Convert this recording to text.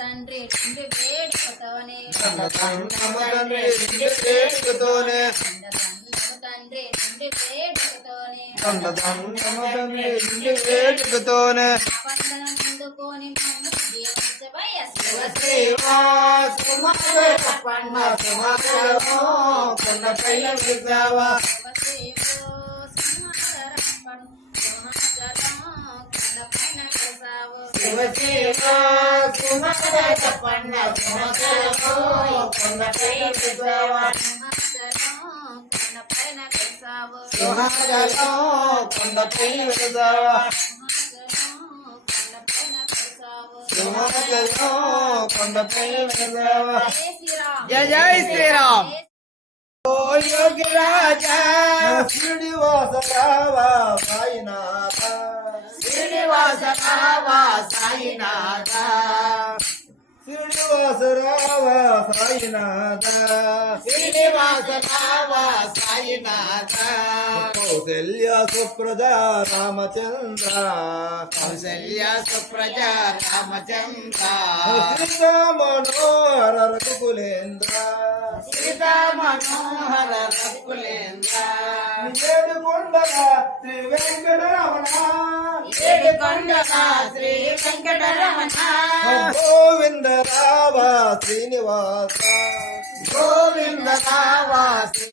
తండ్రి తండ్రి వేడుకతోనే తండ్రి ఇంటి వేడుకతోనే తండ్రి తండ్రి వేడుకతోనే తండ్రి ఇంటి వేడుకతోనే వందనం అందుకొని కొండ పైన సింహాచల పన్న సింహాచలము కొండపైన విజావ శివశివో సింహాచలం సింహాచలం కొండపైన వెలసావు శివశివ సింహాచల సింహాచలం కొండపైన విజావ జై శ్రీరామ్ జయ జయ శ్రీరామ్ ఓ యోగి రాజా శ్రీనివాస రావా సాయినాథ శ్రీనివాస రావా సాయినాథ శ్రీనివాస రావా సాయినాథ కౌశల్య సుప్రజ రామచంద్ర. కౌశల్య సుప్రజ రామచంద్ర. సీతా మనోహర రఘుకులేంద్ర. సీతా మనోహర రఘుకులేంద్ర. ఏడు కొండల శ్రీ వెంకటరమణ. ఏడు కొండల శ్రీ వెంకటరమణ. గోవింద రావ శ్రీనివాస. గోవింద రావ శ్రీ